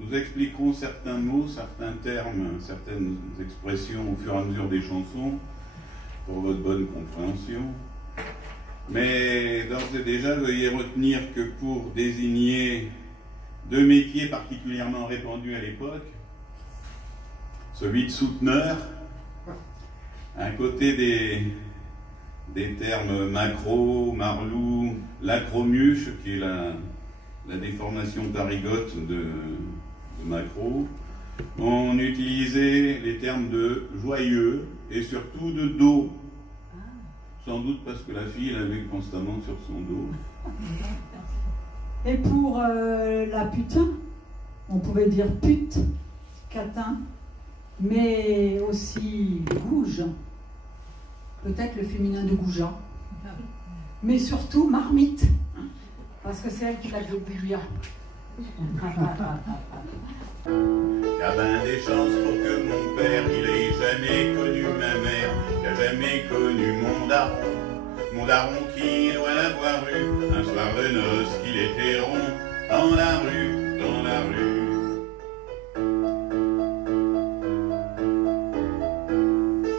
nous expliquerons certains mots, certains termes, certaines expressions au fur et à mesure des chansons, pour votre bonne compréhension. Mais d'ores et déjà, veuillez retenir que pour désigner deux métiers particulièrement répandus à l'époque, celui de souteneur, à côté des termes macro, marlou, lacromuche, qui est la déformation parigote de macro, on utilisait les termes de joyeux et surtout de dos. Sans doute parce que la fille l'avait constamment sur son dos. Et pour la putain, on pouvait dire pute, catin, mais aussi gouge, peut-être le féminin de goujat, mais surtout marmite, parce que c'est elle qui l'a débrouillé. Y a ben des chances pour que mon père, il ait jamais connu ma mère, qu'il a jamais connu mon daron qui doit l'avoir eu, un soir de noces qu'il était rond, dans la rue, dans la rue.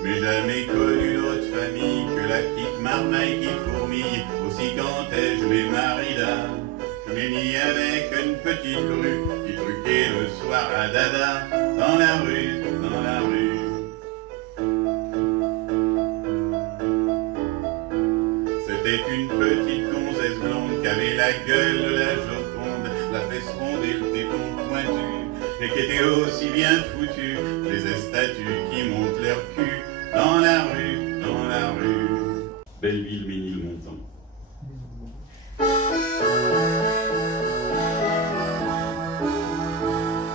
Je n'ai jamais connu d'autre famille que la petite marmaille qui fourmille, aussi quand ai-je mes maridas. Je m'ai mis avec une petite grue qui truquait le soir à dada, dans la rue, dans la rue. C'était une petite gonzesse blonde qui avait la gueule de la Joconde, la fesse ronde et le téton pointu, et qui était aussi bien foutue que les statues qui montent leur cul, dans la rue, dans la rue. Belleville-Ménilmontant.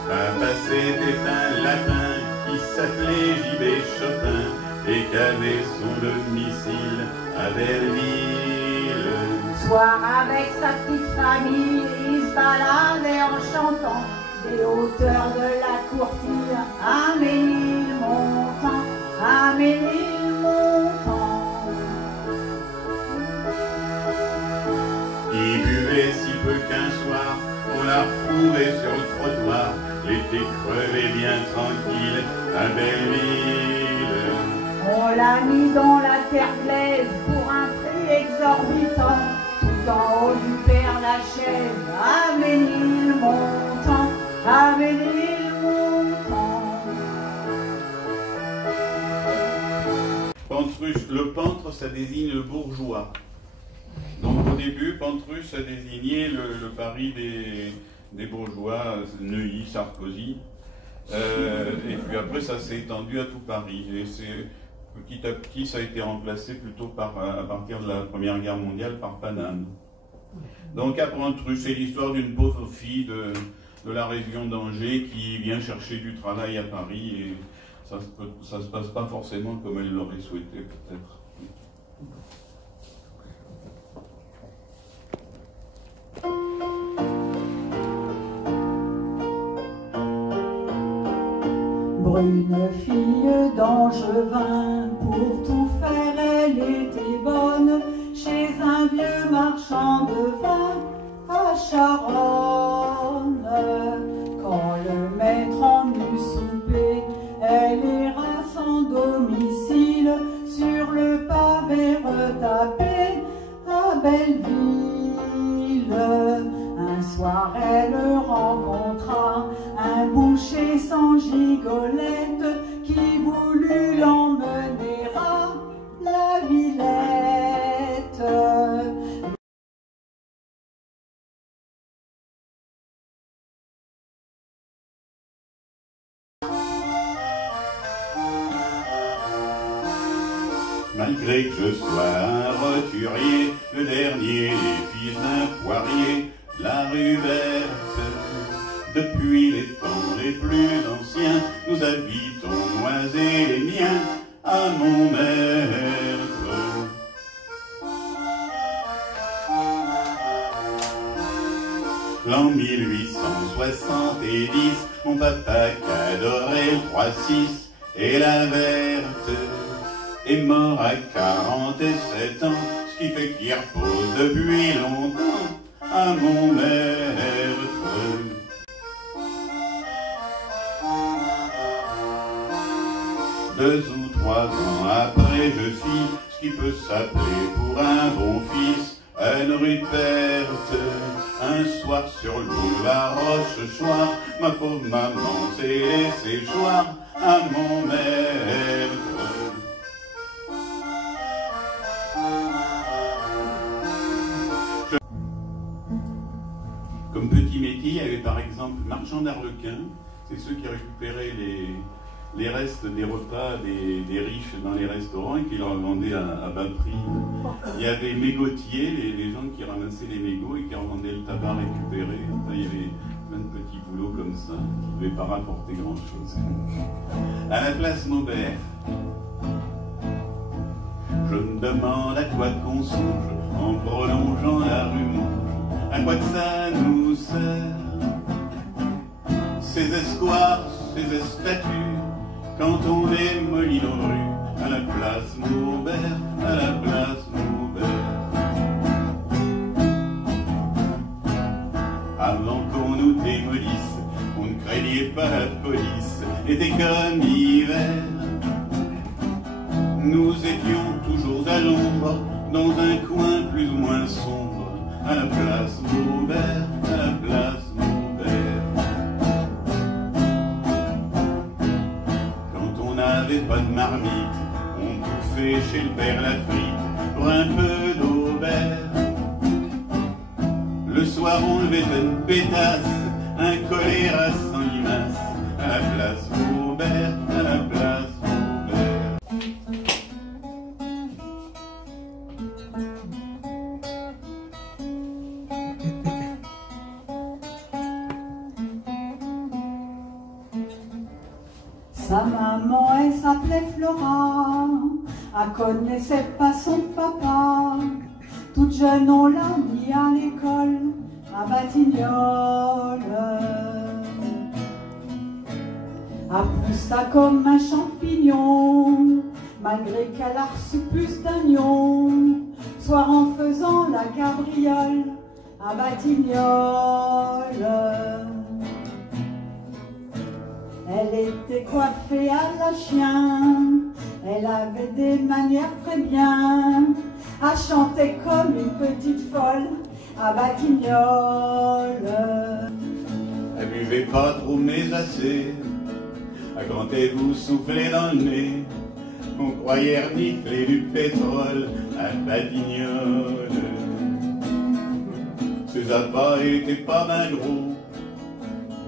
Papa c'était un lapin qui s'appelait JB Chopin et qui avait son domicile à Belleville. Soir avec sa petite famille, il se baladait en chantant des hauteurs de la courtille à Ménilmontant, à Ménilmontant. Il buvait si peu qu'un soir, on l'a retrouvé sur le trottoir, l'été crevé bien tranquille à Belleville. On l'a mis dans la terre glaise pour un prix exorbitant, tout en haut du Père-Lachaise, à Ménilmontant, à Ménilmontant. Pantruche, le pantre, ça désigne le bourgeois. Donc au début, Pantruche, ça désignait le Paris des bourgeois, Neuilly, Sarkozy. Et puis après, ça s'est étendu à tout Paris. Et petit à petit, ça a été remplacé plutôt à partir de la Première Guerre mondiale par Paname. Donc à Pantruche, c'est l'histoire d'une pauvre fille de la région d'Angers qui vient chercher du travail à Paris. Et ça se passe pas forcément comme elle l'aurait souhaité, peut-être. Brune fille d'Angevin, pour tout faire elle était bonne, chez un vieux marchand de vin à Charonne. Quand le maître en eut soupé, elle ira sans domicile, sur le pavé retapé à Belleville. Un soir elle rencontra un boucher sans gigolette qui voulut l'emmener à la Villette. Malgré que je sois un roturier, le dernier des fils d'un poirier, la rue verte, depuis les temps les plus anciens, nous habitons, moi et les miens, à Montmartre. L'an 1870, mon papa qu'adorait le 3-6 et la verte est mort à 47 ans, ce qui fait qu'il repose depuis longtemps à Montmartre. 2 ou 3 ans après, je fis ce qui peut s'appeler pour un bon fils une Ruperte. Un soir sur le boulevard Rochechouart, ma pauvre maman s'est laissée choir à mon maître. Comme petit métier, il y avait par exemple marchand d'arlequins, c'est ceux qui récupéraient les restes des repas des riches dans les restaurants et qui leur vendaient à bas prix. Il y avait mégotiers, les gens qui ramassaient les mégots et qui revendaient le tabac récupéré. Enfin, il y avait plein de petits boulots comme ça qui ne devaient pas rapporter grand-chose. À la place Maubert, je me demande à quoi qu'on songe en prolongeant la rue Monge. À quoi que ça nous sert, ces espoirs, ces statues, quand on démolit nos rues, à la place Maubert, à la place Maubert. Avant qu'on nous démolisse, on ne craignait pas la police, était comme hiver. Nous étions toujours à l'ombre, dans un coin plus ou moins sombre, à la place Maubert, à la place Maubert. Quand on n'avait pas de marmite, on bouffait chez le père la frite pour un peu d'Aubert. Le soir on levait une pétasse, un choléra sans limace, à la place Maubert, à la place Maubert. Sa maman, elle s'appelait Flora, elle connaissait pas son papa. Toute jeune, on l'a mis à l'école, à Batignolles. Elle poussa comme un champignon, malgré qu'elle a reçu plus d'oignons. Soir en faisant la cabriole, à Batignolles. Elle était coiffée à la chien, elle avait des manières très bien. Elle chantait comme une petite folle à Batignolles. Elle buvait pas trop mais assez, quand elle vous soufflait dans le nez, on croyait renifler du pétrole à Batignolles. Ses appâts étaient pas ben gros,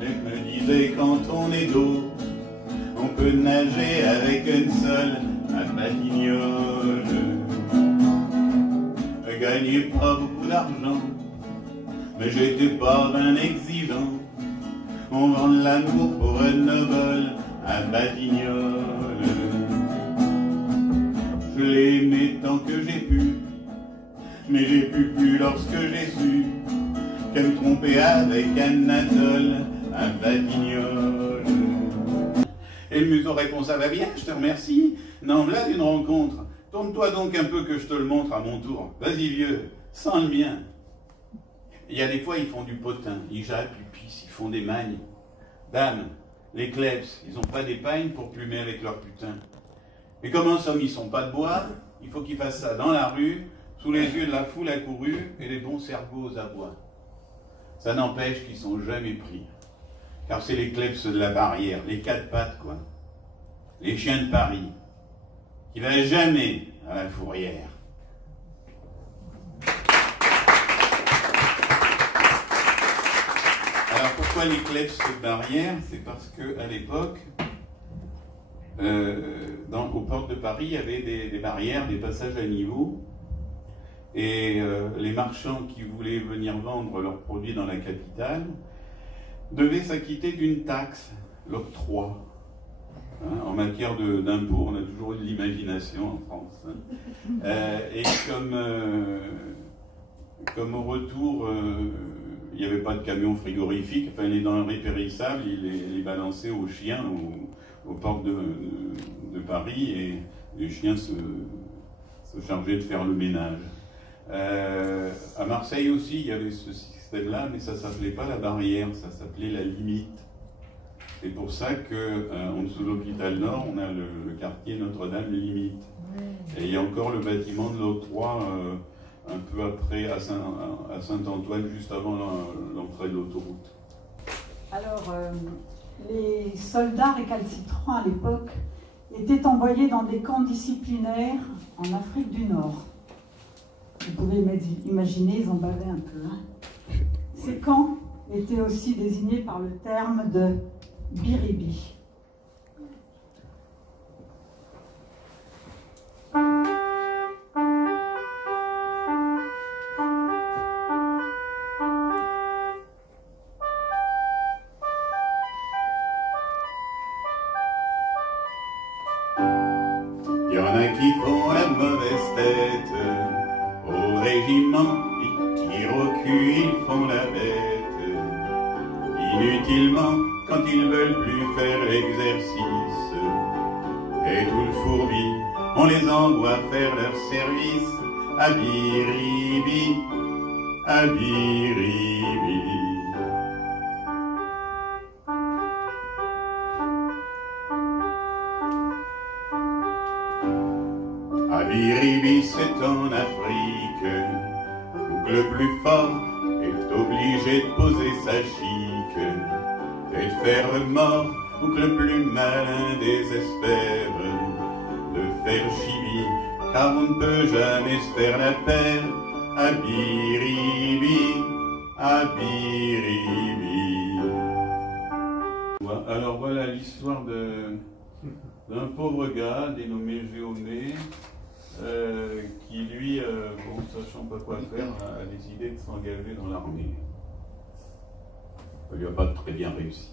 mais je me disais quand on est d'eau, on peut nager avec une seule à Batignolles. Je gagnais pas beaucoup d'argent, mais j'étais pas ben exigeant. On vend de l'amour pour un noble à Batignolles. Je l'ai aimé tant que j'ai pu, mais j'ai plus lorsque j'ai su qu'elle me trompait avec Anatole à Batignolles. Et le museau répond: ça va bien, je te remercie. Non, voilà une rencontre. Tourne-toi donc un peu que je te le montre à mon tour. Vas-y vieux, sens le mien. Il y a des fois, ils font du potin, ils jappent, ils pissent, ils font des magnes. Dame, les klebs, ils n'ont pas d'épagne pour plumer avec leur putain. Et comme en somme, ils sont pas de bois, il faut qu'ils fassent ça dans la rue, sous les yeux de la foule accourue et des bons cerveaux aux abois. Ça n'empêche qu'ils sont jamais pris. Car c'est les klebs de la barrière, les 4 pattes, quoi. Les chiens de Paris, qui ne va jamais à la fourrière. Alors pourquoi les klebs de barrière? C'est parce qu'à l'époque, aux portes de Paris, il y avait des barrières, des passages à niveau. Et les marchands qui voulaient venir vendre leurs produits dans la capitale devaient s'acquitter d'une taxe, l'octroi. Hein, en matière d'impôts, on a toujours eu de l'imagination en France. Hein. Et comme au retour, il n'y avait pas de camion frigorifique, enfin les denrées périssables, ils les balançaient aux chiens aux portes de Paris, et les chiens se chargeaient de faire le ménage. À Marseille aussi, il y avait ce système-là, mais ça ne s'appelait pas la barrière, ça s'appelait la limite. C'est pour ça qu'en dessous de l'hôpital Nord, on a le quartier Notre-Dame limite. Et il y a encore le bâtiment de l'Octroi un peu après à Saint-Antoine, juste avant l'entrée de l'autoroute. Alors, les soldats récalcitrants à l'époque étaient envoyés dans des camps disciplinaires en Afrique du Nord. Vous pouvez imaginer, ils en bavaient un peu. Hein. Ces camps étaient aussi désignés par le terme de biribi. Il y en a qui font la mauvaise tête au régiment, ils tirent au cul, ils font la bête. Inutilement, quand ils veulent plus faire l'exercice. Et tout le fourbi, on les envoie faire leur service à Biribi, à Biribi. À Biribi, c'est en Afrique, où le plus fort est obligé de poser sa chique et de faire le mort, ou que le plus malin désespère de faire chibi, car on ne peut jamais se faire la paire à Biribi, à Biribi. Alors voilà l'histoire d'un pauvre gars dénommé Géomé, qui lui, bon, sachant pas quoi faire, a décidé de s'engager dans l'armée. Ça lui a pas très bien réussi.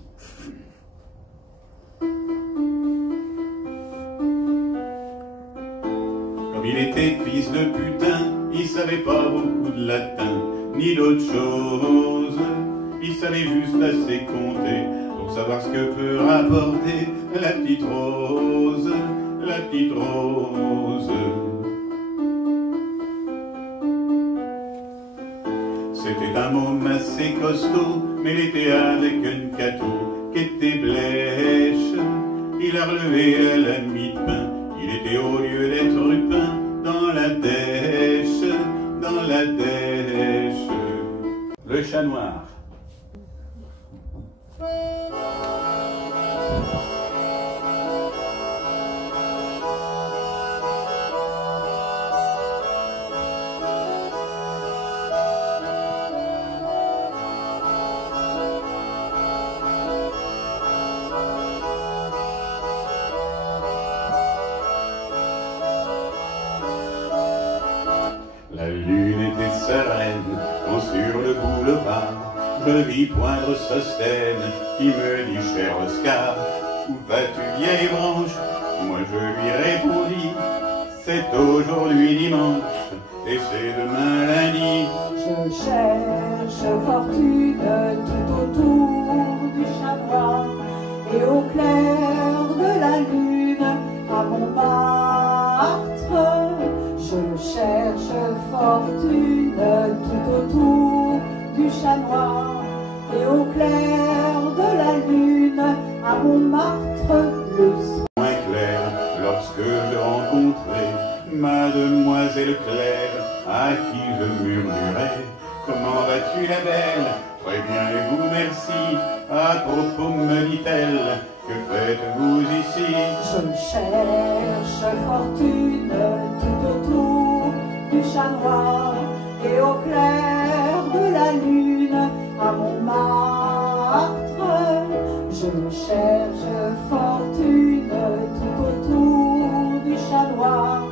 Comme il était fils de putain, il savait pas beaucoup de latin, ni d'autre chose. Il savait juste assez compter pour savoir ce que peut rapporter la petite rose, la petite rose. C'était un môme assez costaud, mais il était avec une cateau qui était blêche. Il a relevé à la mi-de-pain, il était au lieu d'être rupin dans la dèche, dans la dèche. Le chat noir. La lune était sereine quand sur le boulevard je vis poindre Sostène qui me dit « Cher Oscar, où vas-tu vieille branche ?» Moi je lui répondis « C'est aujourd'hui dimanche et c'est demain lundi. » Je cherche fortune tout autour du chat noir et au clair de la lune à Montmartre. Je cherche fortune tout autour du chat noir et au clair de la lune à Montmartre le soir. Moins clair lorsque je rencontrai Mademoiselle Claire à qui je murmurais « Comment vas-tu la belle ?» « Très bien et vous merci. À propos me dit-elle, que faites-vous ici ?» Je cherche fortune tout autour du chat noir et au clair de la lune à Montmartre. Je cherche fortune tout autour du chat noir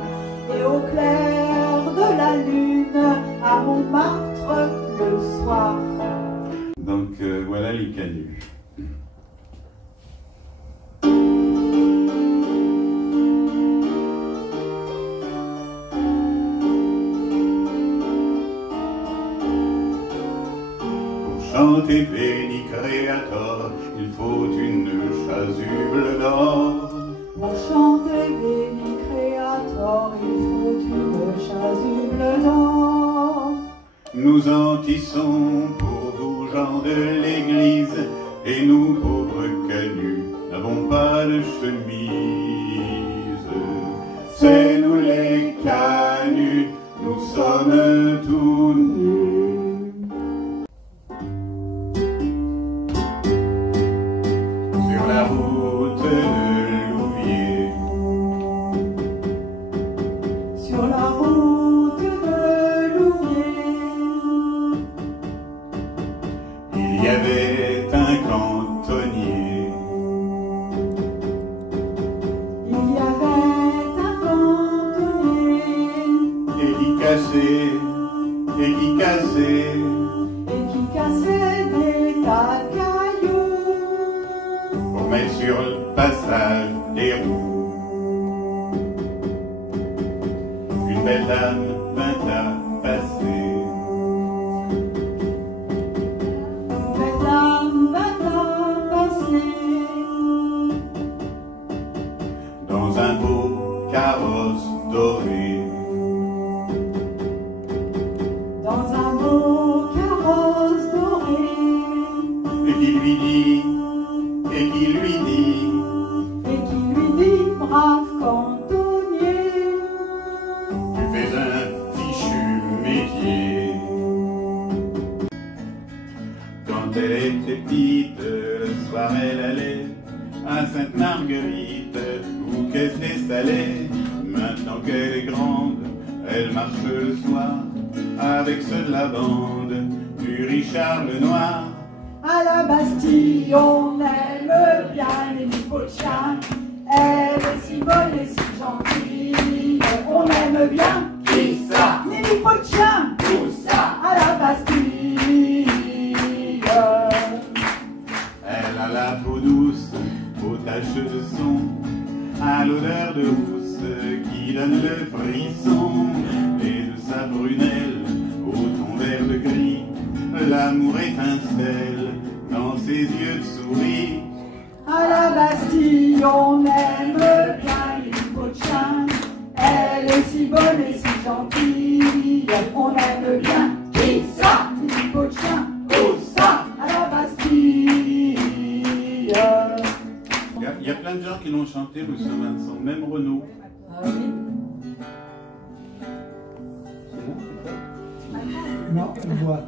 et au clair de la lune à Montmartre le soir. Donc voilà les canuts. Pour chanter Veni Creator, il faut une chasuble d'or. Pour chanter Veni Creator, il faut une chasuble d'or. Nous en tissons pour vous gens de l'église et nous, pauvres canuts, n'avons pas de chemise. C'est nous les canuts, nous sommes tout nus. Sur la route de Louviers, sur la route de Louviers, il y avait un cantonnier. il y avait un cantonnier, Et qui cassait, et qui cassait, et qui cassait des tas de cailloux pour mettre sur le passage des roues. Une belle dame vint à passer. Belle dame va passer Dans un beau carrosse doré. dans un beau carrosse doré, Et qui lui dit, et qui lui dit, et qui lui dit: brave cantonnier, tu fais un fichu métier. Quand elle était petite, le soir elle allait à Sainte-Marguerite, où qu'est-ce des salés. Maintenant qu'elle est grande, elle marche le soir avec ceux de la bande du Richard le Noir. à la Bastille on aime bien les peaux de chien. Elle est si bonne et si gentille, on aime bien. Qui ça? Les peaux de chien, Où ça? à la Bastille. Elle a la peau douce, aux taches de son, à l'odeur de housse qui donne le frisson. Et de sa prunelle, au ton vert de gris, l'amour étincelle dans ses yeux de souris. À la Bastille on aime bien les peaux de chien. Elle est si bonne et si gentille, on aime bien. Qui ça? Les peaux de chien. Où ça? À la Bastille. Il y a plein de gens qui l'ont chanté, rue Saint-Vincent, même Renaud. Ah oui. Non, on voit.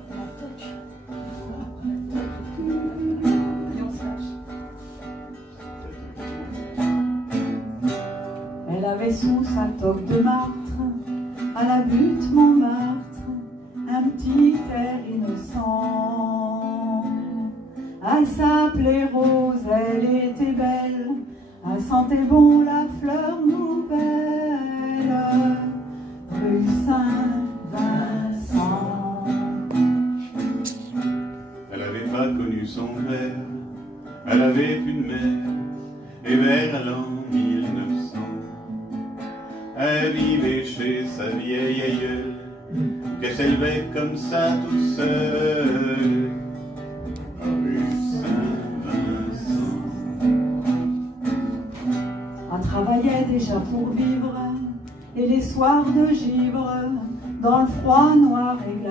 Elle avait sous sa toque de martre, à la butte Montmartre, un petit air innocent. Elle s'appelait Rose, elle était belle, elle sentait bon la fleur nouvelle, rue Saint-Vincent. Elle n'avait pas connu son père, elle avait plus de mère, et vers l'an 1900, elle vivait chez sa vieille aïeule, qu'elle s'élevait comme ça toute seule, rue Saint-Vincent. Elle travaillait déjà pour vivre, et les soirs de givre, dans le froid noir et glace.